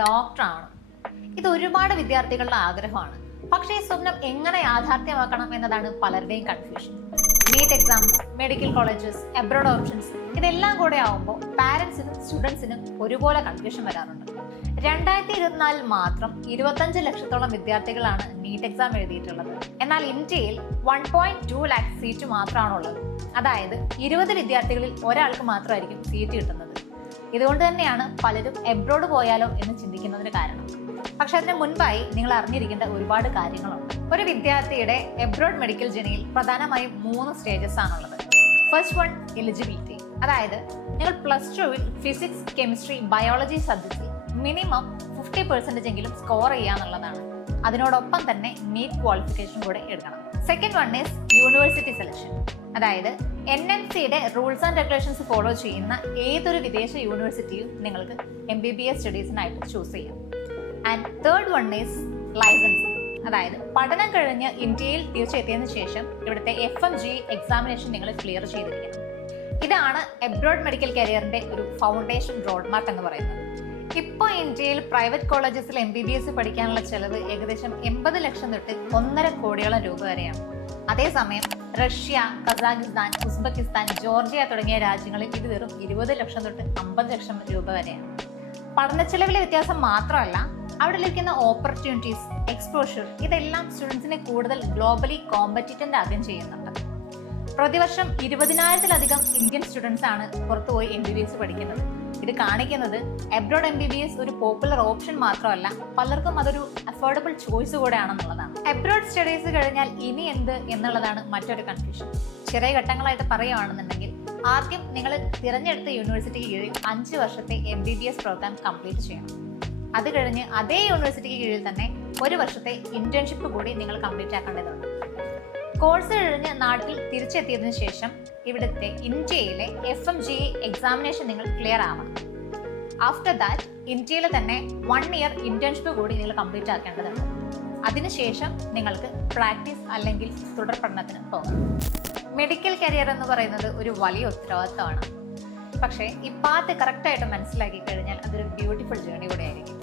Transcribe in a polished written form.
ഡോക്ടറാണ്. ഇത് ഒരുപാട് വിദ്യാർത്ഥികളുടെ ആഗ്രഹമാണ്. പക്ഷേ ഈ സ്വപ്നം എങ്ങനെ യാഥാർത്ഥ്യമാക്കണം എന്നതാണ് പലരുടെയും confusion. NEET exams, medical colleges, abroad options ഇതെല്ലാം കൂടെ ആവുമ്പോൾ പാരന്റ്സിനും സ്റ്റുഡൻസിനും ഒരുപോലെ കൺഫ്യൂഷൻ വരാറുണ്ട്. 2024 മാത്രം 25 ലക്ഷത്തോളം വിദ്യാർത്ഥികളാണ് നീറ്റ് എക്സാം എഴുതിയിട്ടുള്ളത്. എന്നാൽ ഇന്ത്യയിൽ 1.2 ലാക്ക് സീറ്റ് മാത്രമാണുള്ളത്. അതായത് 20 വിദ്യാർത്ഥികളിൽ ഒരാൾക്ക് മാത്രമായിരിക്കും സീറ്റ് കിട്ടുന്നത്. ഇതുകൊണ്ട് തന്നെയാണ് പലരും എബ്രോഡ് പോയാലോ എന്ന് ചിന്തിക്കുന്നതിന് കാരണം. പക്ഷെ അതിന് മുൻപായി നിങ്ങൾ അറിഞ്ഞിരിക്കേണ്ട ഒരുപാട് കാര്യങ്ങളുണ്ട്. ഒരു വിദ്യാർത്ഥിയുടെ എബ്രോഡ് മെഡിക്കൽ ജേർണിയിൽ പ്രധാനമായും 3 സ്റ്റേജസ് ആണുള്ളത്. First one, eligibility. അതായത് നിങ്ങൾ +2 ഫിസിക്സ്, കെമിസ്ട്രി, ബയോളജി സബ്ജക്ട്സിൽ മിനിമം 50% എങ്കിലും സ്കോർ ചെയ്യാന്നുള്ളതാണ്. അതിനോടൊപ്പം തന്നെ നീറ്റ് ക്വാളിഫിക്കേഷൻ കൂടെ എടുക്കണം. Second one is university selection. അതായത് NNCയുടെ റൂൾസ് ആൻഡ് റെഗുലേഷൻസ് ഫോളോ ചെയ്യുന്ന ഏതൊരു വിദേശ യൂണിവേഴ്സിറ്റിയും നിങ്ങൾക്ക് MBBS സ്റ്റഡീസിനായിട്ട് ചൂസ് ചെയ്യാം. And third one is licence. അതായത് പഠനം കഴിഞ്ഞ് ഇന്ത്യയിൽ തിരിച്ചെത്തിയതിനു ശേഷം ഇവിടുത്തെ FMG എക്സാമിനേഷൻ നിങ്ങൾ ക്ലിയർ ചെയ്തിരിക്കണം. ഇതാണ് എബ്രോഡ് മെഡിക്കൽ കരിയറിന്റെ ഒരു ഫൗണ്ടേഷൻ റോഡ് മാർക്ക് എന്ന് പറയുന്നത്. ഇപ്പോൾ ഇന്ത്യയിൽ പ്രൈവറ്റ് കോളേജസിൽ MBBS പഠിക്കാനുള്ള ചെലവ് ഏകദേശം 80 ലക്ഷം തൊട്ട് 1.5 കോടിയോളം രൂപ വരെയാണ്. അതേസമയം റഷ്യ, കസാഖിസ്ഥാൻ, ഉസ്ബെക്കിസ്ഥാൻ, ജോർജിയ തുടങ്ങിയ രാജ്യങ്ങളിൽ ഇത് വെറും 20 ലക്ഷം തൊട്ട് 50 ലക്ഷം രൂപ വരെയാണ്. പഠനച്ചെലവിലെ വ്യത്യാസം മാത്രമല്ല, അവിടെ ലഭിക്കുന്ന ഓപ്പർച്യൂണിറ്റീസ്, എക്സ്പോഷർ ഇതെല്ലാം സ്റ്റുഡൻസിനെ കൂടുതൽ ഗ്ലോബലി കോമ്പറ്റീറ്റന്റ് ആകുകയും ചെയ്യുന്നുണ്ട്. പ്രതിവർഷം 20,000-ലധികം ഇന്ത്യൻ സ്റ്റുഡൻസ് ആണ് പുറത്തുപോയി MBBS പഠിക്കുന്നത്. ഇത് കാണിക്കുന്നത് എബ്രോഡ് MBBS ഒരു പോപ്പുലർ ഓപ്ഷൻ മാത്രമല്ല, പലർക്കും അതൊരു അഫോർഡബിൾ ചോയ്സ് കൂടെയാണെന്നുള്ളതാണ്. എബ്രോഡ് സ്റ്റഡീസ് കഴിഞ്ഞാൽ ഇനി എന്ത് എന്നുള്ളതാണ് മറ്റൊരു കൺഫ്യൂഷൻ. ചെറിയ ഘട്ടങ്ങളായിട്ട് പറയുകയാണെന്നുണ്ടെങ്കിൽ, ആദ്യം നിങ്ങൾ തിരഞ്ഞെടുത്ത യൂണിവേഴ്സിറ്റിക്ക് കീഴിൽ 5 വർഷത്തെ MBBS പ്രോഗ്രാം കംപ്ലീറ്റ് ചെയ്യണം. അത് കഴിഞ്ഞ് അതേ യൂണിവേഴ്സിറ്റിക്ക് കീഴിൽ തന്നെ 1 വർഷത്തെ ഇന്റേൺഷിപ്പ് കൂടി നിങ്ങൾ കംപ്ലീറ്റ് ആക്കേണ്ടതുണ്ട്. കോഴ്സ് കഴിഞ്ഞ് നാട്ടിൽ തിരിച്ചെത്തിയതിനു ശേഷം ഇവിടുത്തെ ഇന്ത്യയിലെ FMG എക്സാമിനേഷൻ നിങ്ങൾ ക്ലിയർ ആവണം. ആഫ്റ്റർ ദാറ്റ് ഇന്ത്യയിൽ തന്നെ 1 ഇയർ ഇന്റേൺഷിപ്പ് കൂടി നിങ്ങൾ കംപ്ലീറ്റ് ആക്കേണ്ടതുണ്ട്. അതിനുശേഷം നിങ്ങൾക്ക് പ്രാക്ടീസ് അല്ലെങ്കിൽ തുടർ പഠനത്തിന് പോകാം. മെഡിക്കൽ കരിയർ എന്ന് പറയുന്നത് ഒരു വലിയ ഉത്തരവാദിത്തമാണ്. പക്ഷേ ഈ പാത്ത് കറക്റ്റായിട്ട് മനസ്സിലാക്കി കഴിഞ്ഞാൽ അതൊരു ബ്യൂട്ടിഫുൾ ജേർണി കൂടെ ആയിരിക്കും.